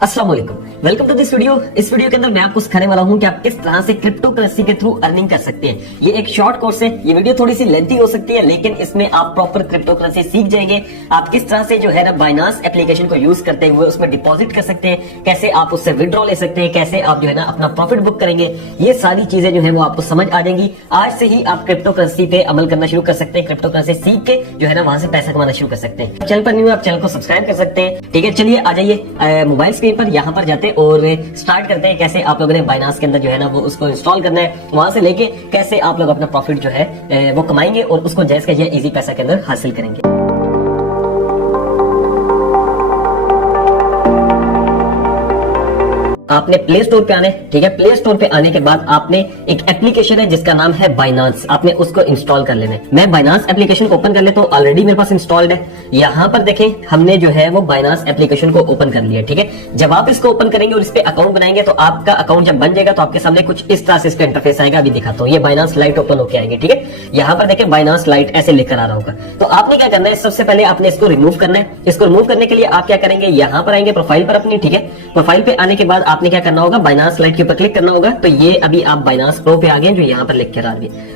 अस्सलाम वालेकुम, welcome to this video. इस वीडियो के अंदर मैं आपको सिखाने वाला हूं कि आप किस तरह से क्रिप्टो करेंसी के थ्रू अर्निंग कर सकते हैं। ये एक शॉर्ट कोर्स है, ये वीडियो थोड़ी सी लेंथी हो सकती है, लेकिन इसमें आप प्रॉपर क्रिप्टो करेंसी सीख जाएंगे। आप किस तरह से जो है ना बाइनांस एप्लीकेशन को यूज करते हुए उसमें डिपॉजिट कर सकते हैं, कैसे आप उससे विड्रॉ ले सकते हैं, कैसे आप जो है ना अपना प्रॉफिट बुक करेंगे। ये सारी चीजें जो है वो आपको समझ आ जाएंगी। आज से ही आप क्रिप्टो करेंसी पे अमल करना शुरू कर सकते हैं। क्रिप्टो करेंसी सीख के जो है ना वहां से पैसा कमाना शुरू कर सकते हैं। चैनल पर न्यू, आप चैनल को सब्सक्राइब कर सकते हैं। ठीक है, चलिए आ जाइए मोबाइल स्क्रीन पर, यहाँ पर जाते और स्टार्ट करते हैं कैसे आप लोगों ने बाइनांस के अंदर जो है ना वो उसको इंस्टॉल करना है, वहां से लेके कैसे आप लोग अपना प्रॉफिट जो है वो कमाएंगे और उसको जैसे कैसे इजी पैसा के अंदर हासिल करेंगे। आपने प्ले स्टोर पे आने, ठीक है, प्ले स्टोर पे आने के बाद आपने एक एप्लीकेशन है जिसका नाम है बाइनांस, आपने उसको इंस्टॉल कर लेना है। मैं बाइनांस एप्लीकेशन को ओपन कर लेता हूँ, ऑलरेडी मेरे पास इंस्टॉल्ड है। यहाँ पर देखें हमने जो है वो बाइनांस एप्लीकेशन को ओपन कर लिया। ठीक है, जब आप इसको ओपन करेंगे और इस पे अकाउंट बनाएंगे तो आपका अकाउंट जब बन जाएगा तो आपके सामने कुछ इस तरह से इसका इंटरफेस आएगा। अभी दिखाता हूँ, ये बाइनांस लाइट ओपन होकर आएगी। ठीक है, यहाँ पर देखें बाइनांस लाइट ऐसे लेकर आ रहा होगा। तो आपने क्या करना है, सबसे पहले आपने इसको रिमूव करना है। इसको रिमूव करने के लिए आप क्या करेंगे, यहाँ पर आएंगे प्रोफाइल पर अपनी। ठीक है, प्रोफाइल पे आने के बाद आपने क्या करना होगा, बाइनांस लाइट के ऊपर क्लिक करना होगा। तो ये अभी आप बाइनांस प्रो पे आ गए, जो यहाँ पर लिख कर आ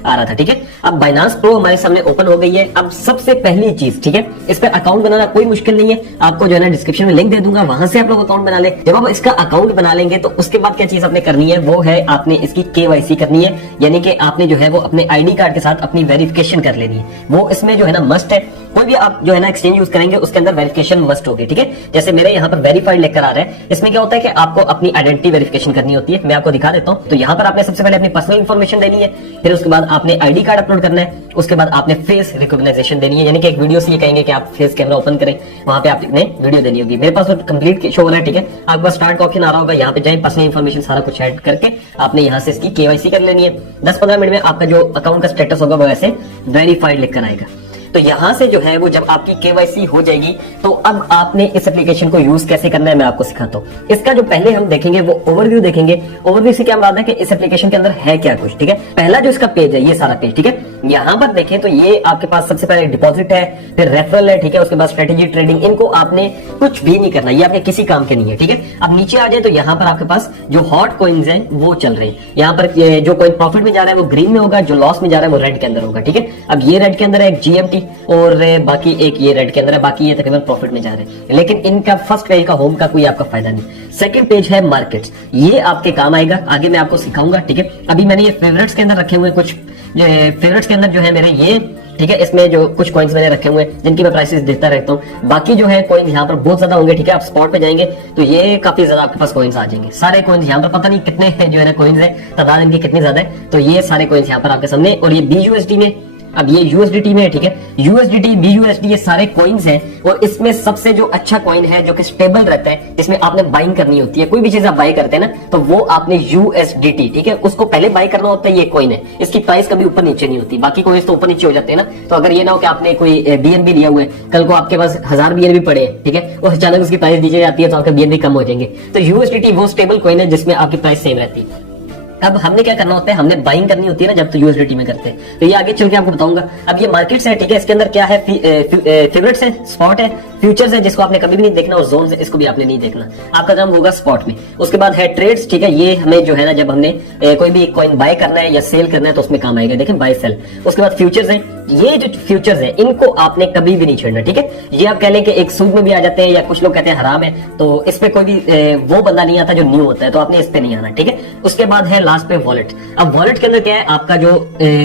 रहा था। ठीक है, अब बाइनांस प्रो हमारे सामने ओपन हो गई है। अब सबसे पहली चीज, ठीक है, इस पर अकाउंट बनाना कोई मुश्किल नहीं है। आपको जो है ना डिस्क्रिप्शन में लिंक दे दूंगा, वहां से आप लोग अकाउंट बना ले। जब आप इसका अकाउंट बना लेंगे तो उसके बाद क्या चीज आपने करनी है, वो है आपने इसकी केवाईसी करनी है। यानी कि आपने जो है वो अपने आईडी कार्ड के साथ अपनी वेरिफिकेशन कर लेनी है। वो इसमें जो है ना मस्ट है। कोई भी आप जो है ना एक्सचेंज यूज करेंगे उसके अंदर वेरिफिकेशन मस्ट होगी। ठीक है, जैसे मेरे यहाँ पर वेरीफाइड लेकर आ रहा है। इसमें क्या होता है कि आपको अपनी आइडेंटिटी वेरिफिकेशन करनी होती है। मैं आपको दिखा देता हूँ। तो यहाँ पर आपने सबसे पहले अपनी पर्सनल इन्फॉर्मेशन देनी है, फिर उसके बाद आपने आईडी कार्ड अपलोड करना है, उसके बाद आपने फेस रिकॉग्नाइजेशन देनी है। यानी कि एक वीडियो से ये कहेंगे कि आप फेस कैमरा ओपन करें, वहां पे आपने वीडियो देनी होगी। मेरे पास तो कंप्लीट शो हो रहा है। ठीक है, आपके पास स्टार्ट का ऑप्शन आ रहा होगा, यहाँ पे जाए पर्सनल इन्फॉर्मेशन सारा कुछ ऐड करके आपने यहाँ से इसकी केवाईसी कर लेनी है। 10-15 मिनट में आपका जो अकाउंट का स्टेटस होगा वो ऐसे वेरीफाइड लिखकर आएगा। तो यहां से जो है वो जब आपकी केवाईसी हो जाएगी तो अब आपने इस एप्लीकेशन को यूज कैसे करना है मैं आपको सिखाता हूँ। इसका जो पहले हम देखेंगे वो ओवरव्यू देखेंगे। ओवरव्यू से क्या मतलब है कि इस एप्लीकेशन के अंदर है क्या कुछ। ठीक है, पहला जो इसका पेज है ये सारा पेज। ठीक है, यहाँ पर देखें तो ये आपके पास सबसे पहले डिपॉजिट है, फिर रेफरल है। ठीक है, उसके बाद स्ट्रेटेजी ट्रेडिंग, इनको आपने कुछ भी नहीं करना, ये आपके किसी काम के नहीं है। ठीक है, अब नीचे आ जाए तो यहाँ पर आपके पास जो हॉट कॉइन्स हैं वो चल रहे हैं। यहाँ पर जो कॉइन प्रॉफिट में जा रहा है वो ग्रीन में होगा, जो लॉस में जा रहा है वो रेड के अंदर होगा। ठीक है, अब ये रेड के अंदर है एक जीएमटी और बाकी एक ये रेड के अंदर है, बाकी ये तकरीबन प्रॉफिट में जा रहे हैं। लेकिन इनका फर्स्ट पेज का होम का कोई आपका फायदा नहीं। सेकंड पेज है मार्केट्स, ये आपके काम आएगा, आगे मैं आपको सिखाऊंगा। ठीक है, अभी मैंने ये फेवरेट्स के अंदर रखे हुए कुछ, फेवरेट्स के अंदर जो है मेरे ये, ठीक है, इसमें जो कुछ कॉइन्स मैंने रखे हुए हैं जिनकी मैं प्राइसेस देता रहता हूँ। बाकी जो है कॉइन्स यहाँ पर बहुत ज्यादा होंगे। ठीक है, आप स्पॉट पे जाएंगे तो ये काफी ज्यादा आपके पास कॉइन्स आ जाएंगे। सारे कॉइन्स यहाँ पर पता नहीं कितने हैं जो है ना कॉइन्स है, तादाद इनकी कितनी ज्यादा है। तो ये सारे कॉइन्स यहाँ पर आपके सामने, और ये BUSD में, अब ये USDT में है। ठीक है, USDT BUSD ये सारे कॉइन्स हैं। और इसमें सबसे जो अच्छा कॉइन है जो कि स्टेबल रहता है, इसमें आपने बाइंग करनी होती है। कोई भी चीज आप बाय करते हैं ना तो वो आपने USDT, ठीक है, उसको पहले बाय करना होता है। ये कॉइन है, इसकी प्राइस कभी ऊपर नीचे नहीं होती। बाकी कॉइन्स तो ऊपर नीचे हो जाते हैं ना। तो अगर ये ना हो कि आपने कोई BNB लिया हुआ है, कल को आपके पास 1000 BNB पड़े, ठीक है, और अचानक उसकी प्राइस नीचे जाती है तो आपके BNB कम हो जाएंगे। तो USDT वो स्टेबल कॉइन है जिसमें आपकी प्राइस सेम रहती है। अब हमने क्या करना होता है, हमने बाइंग करनी होती है ना जब तो USDT में करते हैं। तो ये आगे चल के आपको बताऊंगा। अब ये मार्केट्स है। ठीक है, इसके अंदर क्या है, फेवरेट्स है, स्पॉट है, फ्यूचर्स है जिसको आपने कभी भी नहीं देखना, और जोन है इसको भी आपने नहीं देखना, आपका काम होगा स्पॉट में। उसके बाद है ट्रेड्स। ठीक है, ये हमें जो है ना जब हमने कोई भी कॉइन बाय करना है या सेल करना है तो उसमें काम आएगा। देखें बाय सेल। उसके बाद फ्यूचर्स है, ये जो फ्यूचर्स है इनको आपने कभी भी नहीं छेड़ना। ठीक है, ये आप कह लें कि एक सूद में भी आ जाते हैं या कुछ लोग कहते हैं हराम है, तो इस पे कोई भी वो बंदा नहीं आता जो न्यू होता है, तो आपने इस पे नहीं आना। ठीक है, उसके बाद है लास्ट पे वॉलेट। अब वॉलेट के अंदर क्या है, आपका जो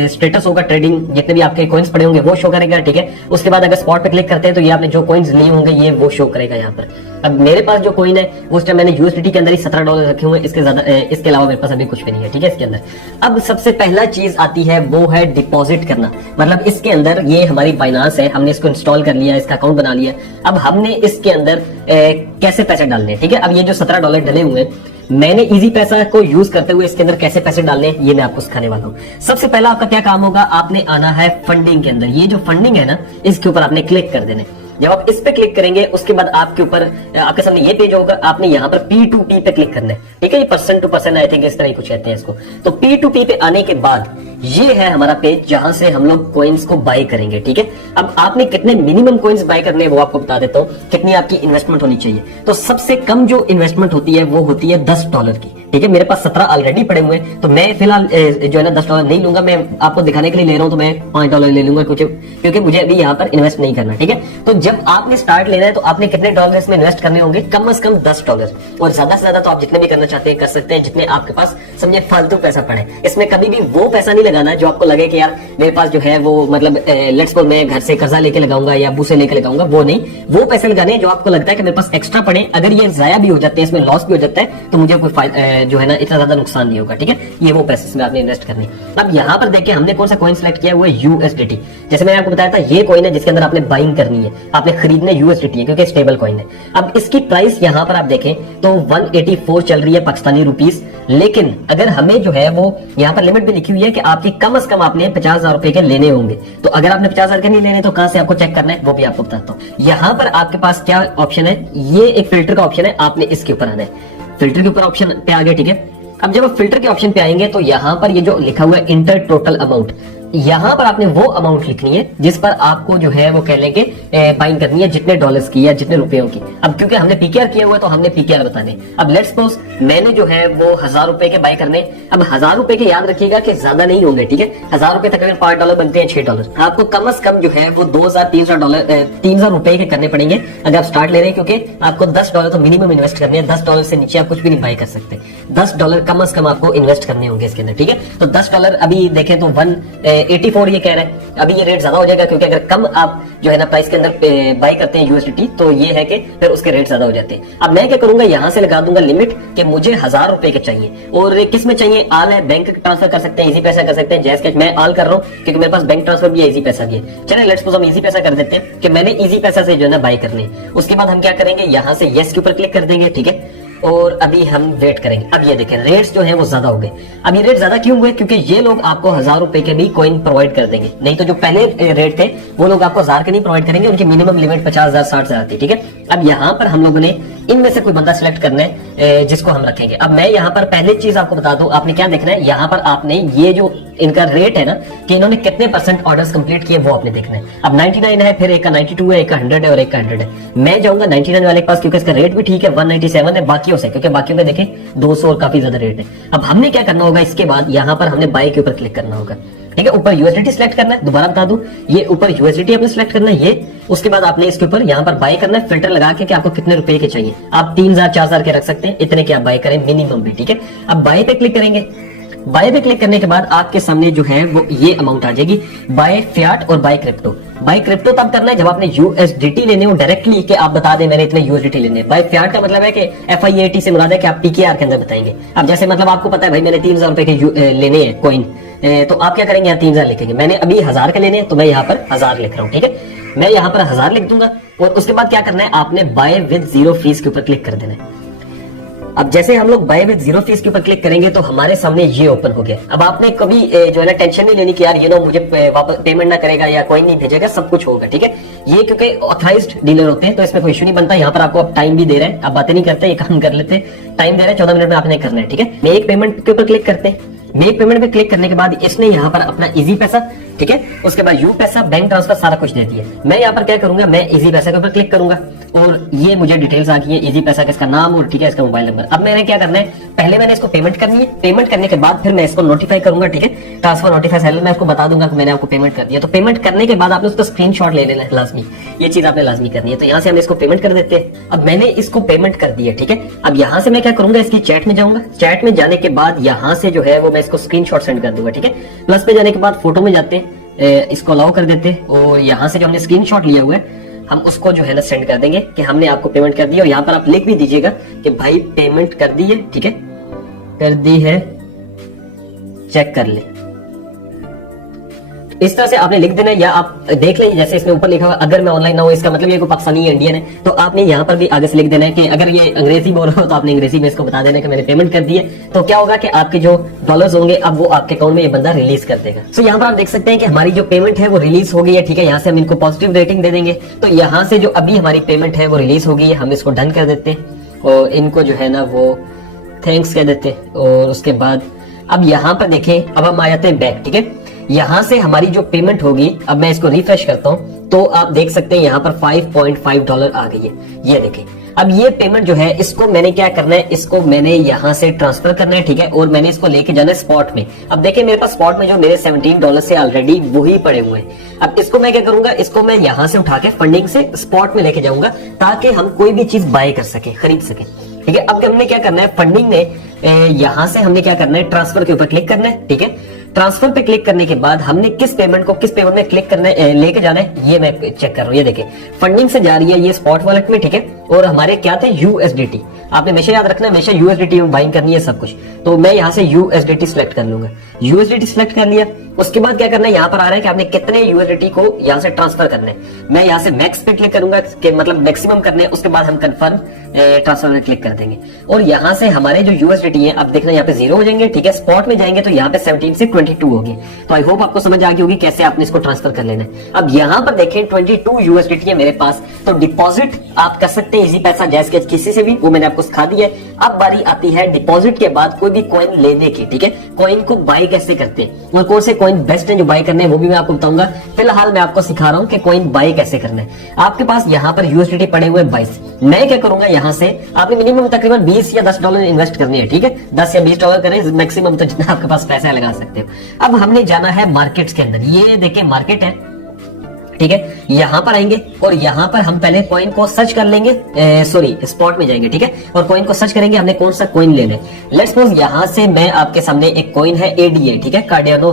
स्टेटस होगा, ट्रेडिंग जितने भी आपके कॉइन्स पड़े होंगे वो शो करेगा। ठीक है, उसके बाद अगर स्पॉट पे क्लिक करते हैं तो ये आपने जो कॉइन्स लिए होंगे ये वो शो करेगा यहाँ पर। अब मेरे पास जो कॉइन है उस टाइम मैंने USDT के अंदर ही $17 रखे हुए, इसके ज्यादा इसके अलावा मेरे पास अभी कुछ भी नहीं है। ठीक है, इसके अंदर अब सबसे पहला चीज आती है वो है डिपॉजिट करना। मतलब इसके अंदर ये हमारी बाइनांस है, हमने इसको इंस्टॉल कर लिया, इसका अकाउंट बना लिया। अब हमने इसके अंदर कैसे पैसे डालने हैं। ठीक है, अब ये जो $17 डले हुए हैं, मैंने इजी पैसा को यूज करते हुए इसके अंदर कैसे पैसे डालने ये मैं आपको सिखाने वाला हूँ। सबसे पहला आपका क्या काम होगा, आपने आना है फंडिंग के अंदर। ये जो फंडिंग है ना इसके ऊपर आपने क्लिक कर देना है। जब आप इस पे क्लिक करेंगे उसके बाद आपके ऊपर आपके सामने ये पेज होगा, आपने यहाँ पर P2P पे क्लिक करना है, ठीक है। ये person to person I think इस तरह ही कुछ कहते हैं इसको। तो P2P पे आने के बाद ये है हमारा पेज जहां से हम लोग कॉइन्स को बाय करेंगे, ठीक है। अब आपने कितने मिनिमम कॉइन्स बाय करने हैं वो आपको बता देता हूँ, कितनी आपकी इन्वेस्टमेंट होनी चाहिए। तो सबसे कम जो इन्वेस्टमेंट होती है वो होती है $10 की, ठीक है। मेरे पास 17 ऑलरेडी पड़े हुए हैं, तो मैं फिलहाल जो है ना $10 नहीं लूंगा, मैं आपको दिखाने के लिए ले रहा हूं, तो मैं $5 ले लूंगा कुछ, क्योंकि मुझे अभी यहाँ पर इन्वेस्ट नहीं करना, ठीक है। तो जब आपने स्टार्ट लेना है तो आपने कितने डॉलर इसमें इन्वेस्ट करने होंगे, कम से कम $10, और ज्यादा से ज्यादा तो आप जितने भी करना चाहते हैं कर सकते हैं, जितने आपके पास समझे फालतू पैसा पड़े। इसमें कभी भी वो पैसा नहीं लगाना जो आपको लगे कि यार मेरे पास जो है वो मतलब लेट्स सपोज मैं घर से कर्जा लेके लगाऊंगा या अब्बू से लेके लगाऊंगा, वो नहीं। वो पैसे लगाने जो आपको लगता है कि मेरे पास एक्स्ट्रा पड़े, अगर ये जाया भी हो जाते हैं, इसमें लॉस भी हो जाता है, तो मुझे कोई जो है ना इतना ज्यादा नुकसान नहीं होगा, ठीक है। ये वो पैसे इसमें आपने इन्वेस्ट करने। अब यहाँ पर देखिए हमने कौन सा कॉइन सेलेक्ट किया हुआ है, USDT। जैसे मैंने आपको बताया था ये कॉइन है जिसके अंदर आपने बाइंग करनी है, आपने खरीदने USDT है क्योंकि स्टेबल कॉइन है। अब इसकी प्राइस यहाँ पर आप देखें तो 184 चल रही है पाकिस्तानी रुपीस, लेकिन अगर हमें जो है वो यहाँ पर लिमिट भी लिखी हुई है कि आपकी कम से कम आपने 50,000 रुपए के लेने होंगे। तो अगर आपने 50,000 के नहीं लेने तो कहां से आपको चेक करना है वो भी आपको बताता हूँ। यहाँ पर आपके पास क्या ऑप्शन है, ये एक फिल्टर का ऑप्शन है, आपने इसके ऊपर आना है। फिल्टर के ऊपर ऑप्शन पे आ गए, ठीक है। अब जब आप फिल्टर के ऑप्शन पे आएंगे तो यहाँ पर ये जो लिखा हुआ है इंटर टोटल अमाउंट, यहाँ पर आपने वो अमाउंट लिखनी है जिस पर आपको जो है वो कह लेंगे बाइंग करनी है, जितने डॉलर्स की या जितने रुपयों की। अब क्योंकि हमने पीकेआर किया हुआ है तो हमने पीकेआर बताने। अब लेट्स सपोज मैंने जो है वो 1,000 रुपए के बाय करने। अब 1,000 रुपए के याद रखिएगा कि ज्यादा नहीं होंगे, ठीक है। 1,000 रुपए तक अगर $5 बनते हैं, $6, आपको कम से कम जो है वो $2,000-3,000 रुपए के करने पड़ेंगे अगर आप स्टार्ट ले रहे हैं, क्योंकि आपको $10 तो मिनिमम इन्वेस्ट करने हैं। $10 से नीचे आप कुछ भी नहीं बाय कर सकते। $10 कम से कम आपको इन्वेस्ट करने होंगे इसके अंदर, ठीक है। तो $10 अभी देखें तो 184 ये कह रहे हैं। अभी ये रेट ज्यादा हो जाएगा क्योंकि अगर कम आप जो है ना प्राइस के अंदर बाय करते हैं USDT, तो ये है कि फिर उसके रेट ज्यादा हो जाते हैं। अब मैं क्या करूंगा, यहां से लगा दूंगा लिमिट कि मुझे 1,000 रुपए के चाहिए। और किस में चाहिए, आल है, बैंक ट्रांसफर कर सकते हैं, इजी पैसा कर सकते हैं, जैस कैश। मैं आल कर रहा हूं क्योंकि मेरे पास बैंक ट्रांसफर भी है, इजी पैसा भी है। चलिए लेट्स सपोज हम इजी पैसा कर देते हैं कि मैंने इजी पैसा से जो है ना बाय करने है। उसके बाद हम क्या करेंगे, यहां से यस के ऊपर क्लिक कर देंगे, ठीक है। और अभी हम वेट करेंगे। अब ये देखें रेट्स जो है वो ज्यादा हो गए। अब ये रेट ज्यादा क्यों हुए, क्योंकि ये लोग आपको 1,000 रुपए के भी कॉइन प्रोवाइड कर देंगे। नहीं तो जो पहले रेट थे वो लोग आपको 1,000 के नहीं प्रोवाइड करेंगे, उनकी मिनिमम लिमिट 50,000 60,000 थी, ठीक है। अब यहाँ पर हम लोगों ने इनमें से कोई बंदा सिलेक्ट करना है जिसको हम रखेंगे। अब मैं यहाँ पर पहले चीज आपको बता दूं, आपने क्या देखना है, यहाँ पर आपने ये जो इनका रेट है ना कि इन्होंने कितने % ऑर्डर्स कंप्लीट किए वो आपने देखना है। अब 99 है, फिर एक का 92 है, एक का 100 है और एक का 100 है। मैं जाऊंगा 99 वाले के पास क्योंकि इसका रेट भी ठीक है, 197 है बाकियों से, क्योंकि बाकियों में देखें 200 और काफी ज्यादा रेट है। अब हमने क्या करना होगा, इसके बाद यहाँ पर हमने बाय के ऊपर क्लिक करना होगा, ठीक है। ऊपर USDT सिलेक्ट करना है, दोबारा बता दूं, ये ऊपर USDT आपने सिलेक्ट करना है ये। उसके बाद आपने इसके ऊपर यहाँ पर बाय करना है, फिल्टर लगा के कि आपको कितने रुपए के चाहिए। आप 3,000 4,000 के रख सकते हैं, इतने के आप बाय करें मिनिमम भी, ठीक है। अब बाय पे क्लिक करेंगे। बाय पे क्लिक करने के बाद आपके सामने जो है वो ये अमाउंट आ जाएगी, बाय फियाट और बाय क्रिप्टो। बाय क्रिप्टो तब करना है जब आपने USDT लेने हो डायरेक्टली, कि आप बता दें मैंने इतने USDT लेने। बाय फियाट का मतलब है कि FIAT से मुराद है कि आप PKR के अंदर बताएंगे। अब जैसे मतलब आपको पता है भाई मैंने 3,000 रुपए के लेने हैं कॉइन, तो आप क्या करेंगे, यहाँ 3,000 लिखेंगे। मैंने अभी 1,000 के लेने हैं तो मैं यहाँ पर 1,000 लिख रहा हूँ, ठीक है। मैं यहाँ पर 1,000 लिख दूंगा और उसके बाद क्या करना है, आपने बाय विद 0 फीस के ऊपर क्लिक कर देना है। अब जैसे हम लोग बाय विद 0 फीस के ऊपर क्लिक करेंगे तो हमारे सामने ये ओपन हो गया। अब आपने कभी जो है ना टेंशन नहीं लेनी कि यार ये ना मुझे वापस पेमेंट ना करेगा या कोई नहीं भेजेगा, सब कुछ होगा, ठीक है। ये क्योंकि ऑथराइज्ड डीलर होते हैं तो इसमें कोई इशू नहीं बनता। यहाँ पर आपको अब टाइम भी दे रहे हैं, आप बातें नहीं करते, ये काम कर लेते, टाइम दे रहे हैं 14 मिनट में आपने करना है, ठीक है। मेक पेमेंट के ऊपर क्लिक करते हैं। मेक पेमेंट पे क्लिक करने के बाद इसने यहाँ पर अपना इजी पैसा, ठीक है, उसके बाद यू पैसा, बैंक ट्रांसफर सारा कुछ दे दिया। मैं यहाँ पर क्या करूंगा, मैं इजी पैसा के ऊपर क्लिक करूंगा और ये मुझे डिटेल्स आ गई है, इजी पैसा का इसका नाम और ठीक है इसका मोबाइल नंबर। अब मैंने क्या करना है, पहले मैंने इसको पेमेंट करनी है, पेमेंट करने के बाद फिर मैं इसको नोटिफाई करूंगा, ठीक है। ट्रांसफर नोटिफाई सेल में इसको बता दूंगा कि मैंने आपको पेमेंट कर दिया। तो पेमेंट करने के बाद आपने उसका स्क्रीनशॉट ले लेना है लाजमी, ये चीज आपने लाजमी करनी है। तो यहाँ से हम इसको पेमेंट कर देते हैं। अब मैंने इसको पेमेंट कर दिया, ठीक है। अब यहाँ से मैं क्या करूंगा, इसकी चैट में जाऊंगा। चैट में जाने के बाद यहाँ से जो है वो मैं इसको स्क्रीनशॉट सेंड कर दूंगा, ठीक है। प्लस पे जाने के बाद फोटो में जाते हैं, इसको अलाउ कर देते हैं और यहाँ से जो हमने स्क्रीनशॉट लिया हुआ है हम उसको जो है ना सेंड कर देंगे कि हमने आपको पेमेंट कर दी। और यहाँ पर आप लिख भी दीजिएगा कि भाई पेमेंट कर दी है, ठीक है, कर दी है, चेक कर ले। इस तरह से आपने लिख देना है, या आप देख लें जैसे इसमें ऊपर लिखा हुआ अगर मैं ऑनलाइन ना हूं, इसका मतलब ये कोई पाकिस्तानी या इंडियन है, तो आपने यहाँ पर भी आगे से लिख देना है कि अगर ये अंग्रेजी बोल रहा हो तो आपने अंग्रेजी में इसको बता देना कि मैंने पेमेंट कर दी है। तो क्या होगा कि आपके जो डॉलर्स होंगे अब वो आपके अकाउंट में ये बंदा रिलीज कर देगा। सो यहाँ पर आप देख सकते हैं कि हमारी जो पेमेंट है वो रिलीज हो गई है, ठीक है। यहाँ से हम इनको पॉजिटिव रेटिंग दे देंगे। तो यहाँ से जो अभी हमारी पेमेंट है वो रिलीज हो गई है, हम इसको डन कर देते हैं और इनको जो है ना वो थैंक्स कह देते हैं। और उसके बाद अब यहाँ पर देखें, अब हम आ जाते हैं बैक, ठीक है। यहाँ से हमारी जो पेमेंट होगी, अब मैं इसको रिफ्रेश करता हूँ तो आप देख सकते हैं यहाँ पर 5.5 डॉलर आ गई है, ये देखें। अब ये पेमेंट जो है इसको मैंने क्या करना है, इसको मैंने यहाँ से ट्रांसफर करना है, ठीक है। और मैंने इसको लेके जाना है स्पॉट में। अब देखिए मेरे पास स्पॉट में जो मेरे 17 डॉलर से ऑलरेडी वही पड़े हुए हैं। अब इसको मैं क्या करूंगा, इसको मैं यहाँ से उठा के फंडिंग से स्पॉट में लेके जाऊंगा ताकि हम कोई भी चीज बाय कर सके, खरीद सके, ठीक है। अब हमने क्या करना है, फंडिंग में यहां से हमने क्या करना है, ट्रांसफर के ऊपर क्लिक करना है, ठीक है। ट्रांसफर पे क्लिक करने के बाद हमने किस पेमेंट को किस पेमेंट में क्लिक करना है, लेके जाना है, ये मैं चेक कर रहा हूँ। ये देखिए फंडिंग से जा रही है ये स्पॉट वॉलेट में, ठीक है। और हमारे क्या थे, यूएसडीटी। आपने हमेशा याद रखना है, हमेशा यूएसडीटी में बाइंग करनी है सब कुछ। तो मैं यहाँ से यूएसडीटी सिलेक्ट कर लूंगा, यूएसडीटी सिलेक्ट कर लिया। उसके बाद क्या करना है, यहाँ पर आ रहा है कि आपने कितने यूएसडीटी को यहाँ से ट्रांसफर करने हैं। मैं यहाँ से मैक्स पे क्लिक करूंगा कि मतलब मैक्सिमम करने हैं। उसके बाद हम कंफर्म ट्रांसफर में क्लिक कर देंगे और यहाँ से हमारे जो यूएसडीटी है अब देखना यहाँ पे 0 हो जाएंगे, ठीक है। स्पॉट में जाएंगे तो यहाँ पे 17 से 22 होगी। तो आई होप आपको समझ आ गई होगी कैसे आपने इसको ट्रांसफर कर लेना है। अब यहाँ पर देखें 22 यूएसडीटी है मेरे पास, तो डिपॉजिट आप कर सकते हैं इजी पैसा जैस के किसी से भी, वो मैंने आपको सिखा दिया है। अब बारी आती है डिपॉजिट के बाद कोई भी कॉइन लेने की, ठीक है। कॉइन को बाय कैसे करते हैं और कौन से कॉइन बेस्ट है जो बाय करने हैं वो भी मैं आपको बताऊंगा। फिलहाल मैं आपको सिखा रहा हूँ कि कॉइन बाय कैसे करना है। आपके पास यहाँ पर यूएसडीटी पड़े हुए 22, मैं क्या करूंगा, यहाँ से आपने मिनिमम तकरीबन 20 या 10 डॉलर इन्वेस्ट करनी है, ठीक है। 10 या 20 डॉलर करें मैक्सिमम, तो जितना आपके पास पैसा लगा सकते हो। अब हमने जाना है मार्केट्स के अंदर, ये देखिए मार्केट है, ठीक है। यहां पर आएंगे और यहां पर हम पहले कॉइन को सर्च कर लेंगे, सॉरी स्पॉट में जाएंगे, ठीक है। और कॉइन को सर्च करेंगे हमने कौन सा कॉइन लेना है। लेट्स सपोज यहां से मैं आपके सामने एक कॉइन है एडीए, ठीक है, कार्डियानो,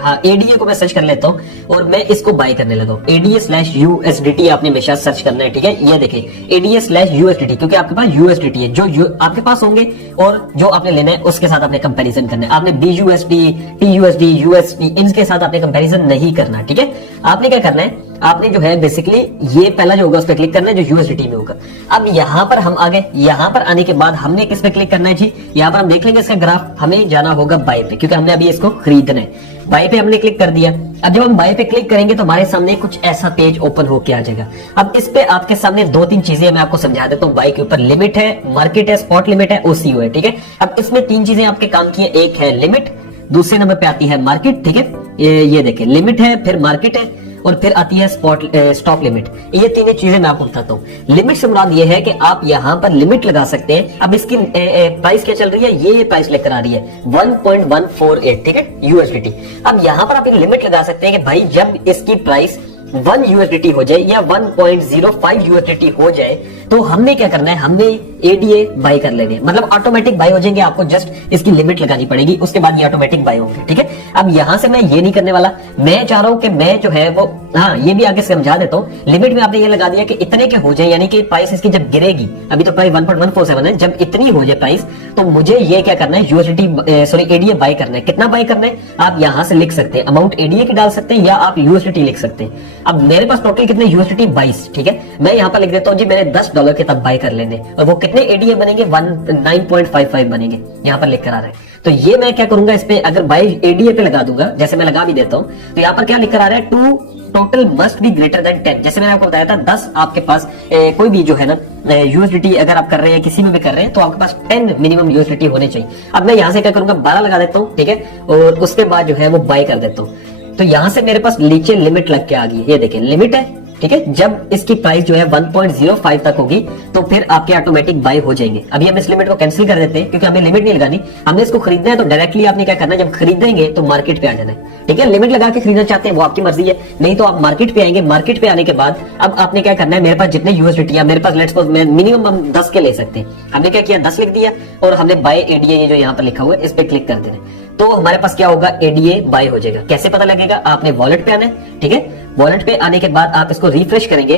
हाँ एडीए को मैं सर्च कर लेता हूं और मैं इसको बाय करने लगा हूं। ADA/USDT आपने हमेशा सर्च करना है, ठीक है। ये देखिए ADA/USDT, क्योंकि आपके पास USDT है, जो आपके पास होंगे और जो आपने लेना है उसके साथ आपने कंपेरिजन करना है। आपने BUSD, TUSD, USD इनके साथ आपने कंपेरिजन नहीं करना, ठीक है। आपने क्या करना है, आपने जो है बेसिकली ये पहला जो होगा उस पर क्लिक करना है जो यूएसडीटी में होगा। अब यहाँ पर हम आ गए, यहाँ पर आने के बाद हमने किस पे क्लिक करना है जी, यहाँ पर हम देख लेंगे इसका ग्राफ, हमें जाना होगा बाय पे क्योंकि हमने अभी इसको खरीदना है। बाय पे हमने क्लिक कर दिया। अब जब हम बाय पे क्लिक करेंगे तो हमारे सामने कुछ ऐसा पेज ओपन होके आ जाएगा। अब इस पे आपके सामने 2-3 चीजें मैं आपको समझा देता हूँ। बाय के ऊपर लिमिट है, मार्केट है, स्पॉट लिमिट है, ओसीओ है, ठीक है। अब इसमें 3 चीजें आपके काम की है, एक है लिमिट, दूसरे नंबर पे आती है मार्केट, ठीक है। ये देखिए लिमिट है, फिर मार्केट है और फिर आती है स्टॉप लिमिट। ये तीनों चीजें मैं आपको बताता हूँ। लिमिट से मुराद ये है कि आप यहाँ पर लिमिट लगा सकते हैं। अब इसकी प्राइस क्या चल रही है, ये प्राइस लेकर आ रही है 1.148, ठीक है, यूएसडीटी। अब यहाँ पर आप एक लिमिट लगा सकते हैं कि भाई जब इसकी प्राइस 1 यूएसडीटी हो जाए या 1.05 यूएसडीटी हो जाए तो हमने क्या करना है, हमने एडीए बाय कर लेने, मतलब ऑटोमेटिक बाय हो जाएंगे। आपको जस्ट इसकी लिमिट लगानी पड़ेगी, उसके बाद ये ऑटोमेटिक बाय होंगे, ठीक है। अब यहां से मैं ये नहीं करने वाला, मैं चाह रहा हूं कि मैं जो है वो, हाँ ये भी आगे समझा देता हूँ। लिमिट में आपने ये लगा दिया कि इतने के हो जाए, यानी कि प्राइस इसकी जब गिरेगी, अभी तो प्राइस 1.147 है, जब इतनी हो जाए प्राइस तो मुझे ये क्या करना है, यूएसडीटी सॉरी एडीए बाय करना है। कितना बाय करना है आप यहां से लिख सकते हैं, अमाउंट एडीए की डाल सकते हैं या आप यूएसडीटी लिख सकते हैं। अब मेरे पास टोटल कितने यूएसडीटी 22, ठीक है। मैं यहाँ पर लिख देता हूँ जी मैंने $10 के तब बाय कर लेने, और वो कितने एडीए बनेंगे, 9.55 बनेंगे, यहाँ पर लिख कर आ रहा है। तो ये मैं क्या करूंगा, इस पे अगर बाय एडीए पे लगा दूंगा, जैसे मैं लगा भी देता हूँ, तो यहाँ पर क्या लिख कर आ रहा है, to total must be greater than 10। जैसे मैंने आपको बताया था 10 आपके पास कोई भी जो है ना यूएसडीटी अगर आप कर रहे हैं, किसी में भी कर रहे हैं, तो आपके पास 10 मिनिमम यूएसडीटी होने चाहिए। अब मैं यहाँ से क्या करूंगा, 12 लगा देता हूँ, ठीक है, और उसके बाद जो है वो बाय कर देता हूँ। तो यहां से मेरे पास नीचे लिमिट लग के आ गई, ये देखिए लिमिट है, ठीक है। जब इसकी प्राइस जो है 1.05 तक होगी तो फिर आपके ऑटोमेटिक बाय हो जाएंगे। अभी हम इस लिमिट को कैंसिल कर देते हैं क्योंकि हमें लिमिट नहीं लगानी, हमने इसको खरीदना है। तो डायरेक्टली आपने क्या करना है, जब खरीदेंगे तो मार्केट पे आ जाना है, ठीक है। लिमिट लगा के खरीदना चाहते हैं वो आपकी मर्जी है, नहीं तो आप मार्केट पे आएंगे। मार्केट पे आने के बाद अब आपने क्या करना है, मेरे पास जितने यूएसडीटी मेरे पास लेट्स सपोज मिनिमम हम 10 के ले सकते हैं। हमने क्या किया, 10 लिख दिया और हमने बाय एडीए जो यहाँ पर लिखा हुआ है इस पे क्लिक कर देना, तो हमारे पास क्या होगा, एडीए बाय हो जाएगा। कैसे पता लगेगा, आपने वॉलेट पे आना है, ठीक है। वॉलेट पे आने के बाद आप इसको रिफ्रेश करेंगे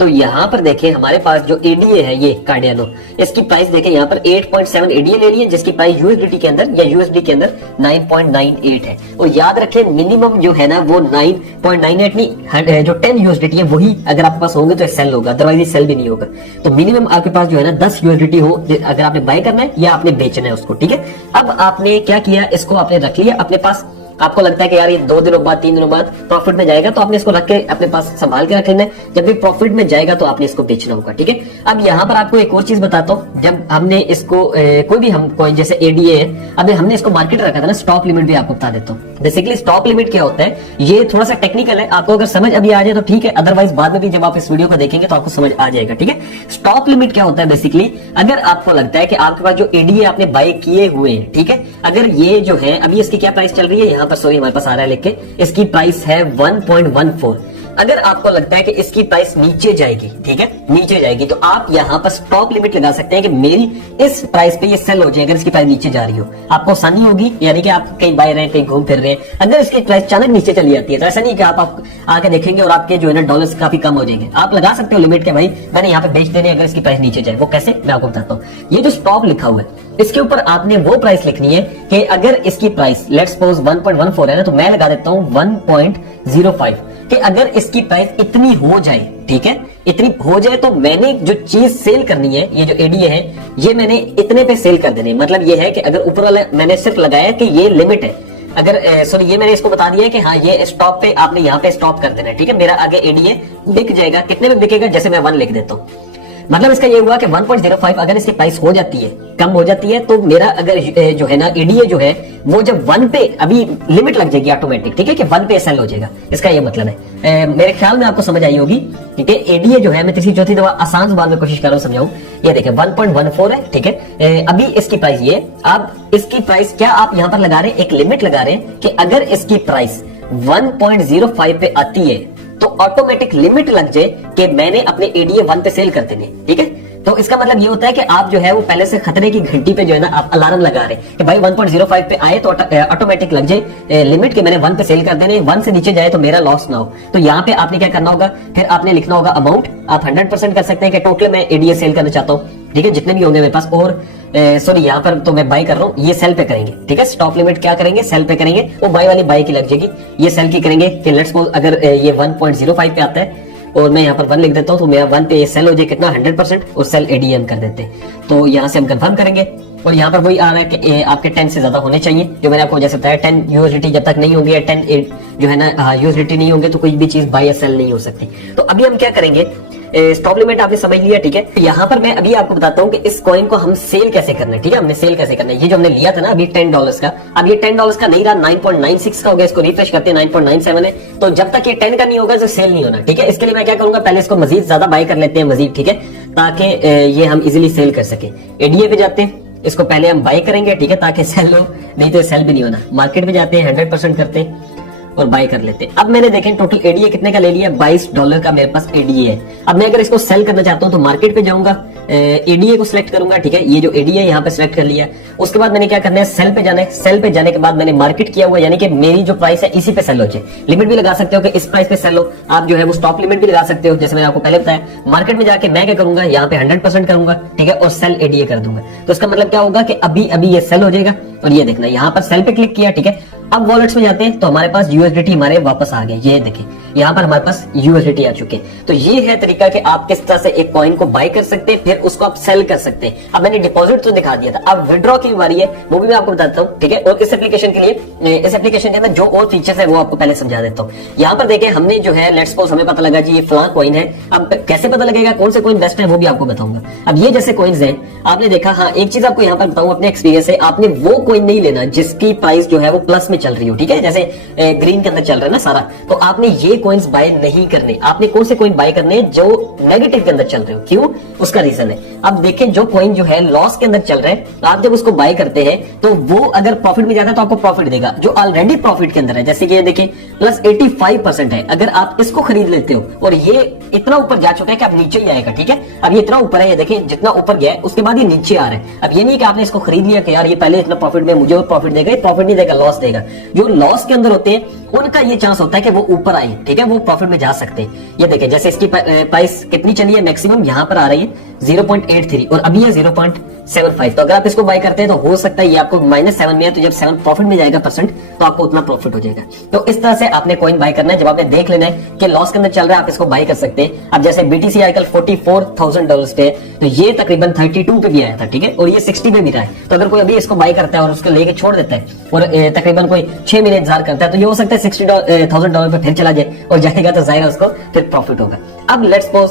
तो यहाँ पर देखें हमारे पास जो एडीए है ये कार्डियानो, इसकी प्राइस देखें यहाँ पर 8.7 एडीए ले ली है, जिसकी प्राइस यूएसडीटी के अंदर या यूएसडी के अंदर 9.98 है। और याद रखें मिनिमम जो है ना वो 9.98 नहीं, जो 10 यूएसडीटी है वही अगर आपके पास होंगे तो सेल होगा, अदरवाइज सेल भी नहीं होगा। तो मिनिमम आपके पास जो है ना 10 यूएसडीटी हो अगर आपने बाय करना है या आपने बेचना है उसको, ठीक है। अब आपने क्या किया, इसको आपने रख लिया अपने पास। आपको लगता है कि यार ये 2 दिनों बाद 3 दिनों बाद प्रॉफिट में जाएगा, तो आपने इसको रख के अपने पास संभाल के रख लेना है। जब भी प्रॉफिट में जाएगा तो आपने इसको बेचना होगा, ठीक है। अब यहाँ पर आपको एक और चीज बताता हूँ, जब हमने इसको कोई भी हम कोई जैसे एडीए है, अब हमने इसको मार्केट रखा था ना, स्टॉप लिमिट भी आपको बता देता हूँ। बेसिकली स्टॉप लिमिट क्या होता है, ये थोड़ा सा टेक्निकल है, आपको अगर समझ अभी आ जाए तो ठीक है, अदरवाइज बाद में भी जब आप इस वीडियो को देखेंगे तो आपको समझ आ जाएगा, ठीक है। स्टॉप लिमिट क्या होता है, बेसिकली अगर आपको लगता है कि आपके पास जो एडीए आपने बाय किए हुए हैं, ठीक है, अगर ये जो है अभी इसकी क्या प्राइस चल रही है यहाँ पर, सॉरी हमारे पास आ रहा है लिख के, इसकी प्राइस है 1.14। अगर आपको लगता है कि इसकी प्राइस नीचे जाएगी, ठीक है, नीचे जाएगी, तो आप यहाँ पर स्टॉप लिमिट लगा सकते हैं कि मेरी इस प्राइस पे ये सेल हो जाए अगर इसकी प्राइस नीचे जा रही हो। आपको आसानी होगी, यानी कि आप कहीं बाय रहे हैं, कहीं घूम फिर रहे हैं, अगर इसकी प्राइस अचानक नीचे चली जाती है तो ऐसा नहीं कि आप आके देखेंगे और आपके जो है ना डॉलर्स काफी कम हो जाएंगे। आप लगा सकते हो लिमिट के भाई मैंने यहाँ पे बेच देने अगर इसकी प्राइस नीचे जाए। वो कैसे, मैं आपको बताता हूँ। ये जो स्टॉप लिखा हुआ है इसके ऊपर आपने वो प्राइस लिखनी है कि अगर इसकी प्राइस लेट्स सपोज 1.14 है ना, तो मैं लगा देता हूँ 1.05 कि अगर इसकी प्राइस इतनी हो जाए, ठीक है, इतनी हो जाए तो मैंने जो चीज सेल करनी है, ये जो एडीए है ये मैंने इतने पे सेल कर देने। मतलब ये है कि अगर ऊपर वाला मैंने सिर्फ लगाया कि ये लिमिट है, अगर सॉरी ये मैंने इसको बता दिया है कि हाँ ये स्टॉप पे आपने यहाँ पे स्टॉप कर देना है, ठीक है। मेरा आगे एडीए बिक जाएगा, कितने में बिकेगा, जैसे मैं 1 लिख देता हूँ। मतलब इसका ये हुआ कि 1.05 अगर इसकी प्राइस हो जाती है, कम हो जाती है, तो मेरा अगर जो है ना एडीए जो है वो जब 1 पे अभी लिमिट लग जाएगी ऑटोमेटिक, ठीक है, कि 1 पे सेल हो जाएगा। इसका ये मतलब है। मेरे ख्याल में आपको समझ आई होगी, ठीक है। एडीए जो है मैं तीसरी चौथी दफा आसान जुबान में कोशिश कर रहा हूँ समझाऊं। ये देखिए 1.14 है, ठीक है। अभी इसकी प्राइस ये, अब इसकी प्राइस क्या आप यहाँ पर लगा रहे हैं, एक लिमिट लगा रहे हैं कि अगर इसकी प्राइस 1.05 पे आती है तो ऑटोमेटिक लिमिट लग जाए कि मैंने अपने एडीए 1 पे सेल कर देने, ठीक है। तो इसका मतलब ये होता है कि आप जो है वो पहले से खतरे की घंटी पे जो है ना आप अलार्म लगा रहे हैं कि भाई 1.05 पे आए तो ऑटोमेटिक लग जाए लिमिट के मैंने 1 पे सेल कर देने, 1 से नीचे जाए तो मेरा लॉस ना हो। तो यहाँ पे आपने क्या करना होगा, फिर आपने लिखना होगा अमाउंट। आप 100% कर सकते हैं कि टोटल मैं एडीए सेल करना चाहता हूँ, ठीक है, जितने भी होंगे मेरे पास। और सॉरी यहाँ पर तो मैं बाय कर रहा हूँ, ये सेल पे करेंगे, ठीक है। स्टॉप लिमिट क्या करेंगे, सेल पे करेंगे। वो बाय वाली बाय की लग जाएगी, ये सेल की करेंगे कि लेट्स सपोज अगर ये 1.05 पे आता है और मैं यहाँ पर 1 लिख देता हूँ तो मेरा 1 पे ये सेल हो जाए कितना, 100%, और सेल एडीएम कर देते हैं। तो यहाँ से हम कंफर्म करेंगे और यहाँ पर वही आ रहा है कि आपके 10 से ज्यादा होने चाहिए, जो मैंने आपको जैसे बताया 10 यूएसडीटी जब तक नहीं होंगे या 10 जो है ना यूएसडीटी नहीं होंगे तो कोई भी चीज बाय या सेल नहीं हो सकती। तो अभी हम क्या करेंगे, स्टॉप लिमिट आपने समझ लिया, ठीक है। यहाँ पर मैं अभी आपको बताता हूँ कि इस कॉइन को हम सेल कैसे करना है, ठीक है। हमने सेल कैसे करना है, ये जो हमने लिया था ना अभी $10 का, अब ये $10 का नहीं रहा, 9.96 का हो गया। इसको रिफ्रेश करते हैं, 9.97 है। तो जब तक ये 10 का नहीं होगा तो सेल नहीं होना, ठीक है। इसके लिए मैं क्या करूंगा, पहले इसको मजीद ज्यादा बाय कर लेते हैं मजीद, ठीक है, ताकि ये हम इजिली सेल कर सके। एडीए पे जाते हैं, इसको पहले हम बाय करेंगे, ठीक है, ताकि सेल हो, नहीं तो सेल भी नहीं होना। मार्केट में जाते हैं, 100% करते हैं और बाय कर लेते हैं। अब मैंने देखें टोटल एडीए कितने का ले लिया, $22 का मेरे पास एडीए है। अब मैं अगर इसको सेल करना चाहता हूं तो मार्केट पे जाऊंगा, एडीए को सिलेक्ट करूंगा, ठीक है। ये जो एडीए यहाँ पे सिलेक्ट कर लिया, उसके बाद मैंने क्या करना है, सेल पे जाना है। सेल पे जाने के बाद मैंने मार्केट किया हुआ, यानी कि मेरी जो प्राइस है इसी पे सेल हो जाए। लिमिट भी लगा सकते हो कि इस प्राइस पे सेल हो, आप जो है वो स्टॉप लिमिट भी लगा सकते हो, जैसे मैंने आपको पहले बताया। मार्केट में जाके मैं क्या करूंगा, यहाँ पे 100% करूंगा, ठीक है, और सेल एडीए कर दूंगा। तो इसका मतलब क्या होगा कि अभी अभी ये सेल हो जाएगा। और ये देखना, यहाँ पर सेल पे क्लिक किया, ठीक है। अब वॉलेट्स में जाते हैं तो हमारे पास यूएसडीटी हमारे वापस आ गए, ये देखें यहाँ पर हमारे पास यूएसडीटी आ चुके हैं। तो ये है तरीका कि आप किस तरह से एक कॉइन को बाय कर सकते हैं, फिर उसको आप सेल कर सकते हैं। अब मैंने डिपॉजिट तो दिखा दिया था, अब विड्रॉ की बारी है, वो भी मैं आपको बताता हूँ, ठीक है। और इस एप्लीकेशन के लिए, इस एप्लीकेशन के अंदर जो और फीचर्स है वो आपको पहले समझा देता हूँ। यहाँ पर देखें हमने जो है लेट्स सपोज हमें पता लगा जी ये फलां कॉइन है। अब कैसे पता लगेगा कौन से कॉइन बेस्ट है वो भी आपको बताऊंगा। अब ये जैसे कॉइन्स हैं, आपने देखा, हाँ एक चीज आपको यहाँ पर बताऊं अपने एक्सपीरियंस से, आपने वो कॉइन नहीं लेना जिसकी प्राइस जो है वो प्लस में चल रही हो, ठीक है। जैसे ग्रीन के अंदर चल रहा है ना सारा, तो आपने ये कॉइन्स बाय नहीं करने। आपने कौन से कॉइन बाय करने जो नेगेटिव के अंदर चल रहे हो। क्यों, उसका रीजन है। अब देखें जो कॉइन जो है लॉस के अंदर चल रहा है, आप जब उसको बाय करते हैं तो वो अगर प्रॉफिट में जाता है तो आपको प्रॉफिट देगा। जो ऑलरेडी प्रॉफिट के अंदर है, जैसे कि ये देखिए प्लस 85% है, अगर आप इसको खरीद लेते हो और ये इतना ऊपर जा चुका है कि अब नीचे ही आएगा, ठीक है। अब ये इतना ऊपर है, ये देखें जितना ऊपर गया है उसके बाद ये नीचे आ रहा है। अब ये नहीं कि आपने इसको खरीद लिया कि यार ये पहले इतना प्रॉफिट में मुझे प्रॉफिट देगा, ये प्रॉफिट नहीं देगा, लॉस देगा। जो लॉस के अंदर होते हैं उनका ये चांस होता है कि वो ऊपर आए, ठीक है, वो प्रॉफिट में जा सकते हैं। ये देखें जैसे इसकी प्राइस कितनी चली है, मैक्सिमम यहाँ पर आ रही है 0.83 और अभी है 0.75। तो अगर आप इसको बाय करते हैं तो हो सकता है ये आपको -7 में है, तो जब 7 प्रॉफिट में जाएगा परसेंट तो आपको उतना प्रॉफिट हो जाएगा। तो इस तरह से आपने कॉइन बाय करना है। जब आपने देख लेना है कि लॉस के अंदर चल रहा है, आप इसको बाय कर सकते हैं। अब जैसे BTC आजकल $44,000 पे, तो ये तकरीबन 32 पे भी आया था, ठीक है, और ये 60 पे भी रहा है। तो अगर कोई अभी इसको बाय करता है और उसको लेके छोड़ देता है और तकरीबन कोई 6 महीने इंतजार करता है, तो ये हो सकता है $60,000 पे फिर चला जाए और जाएगा तो जाएगा, उसको फिर प्रॉफिट होगा। अब लेट्स सपोज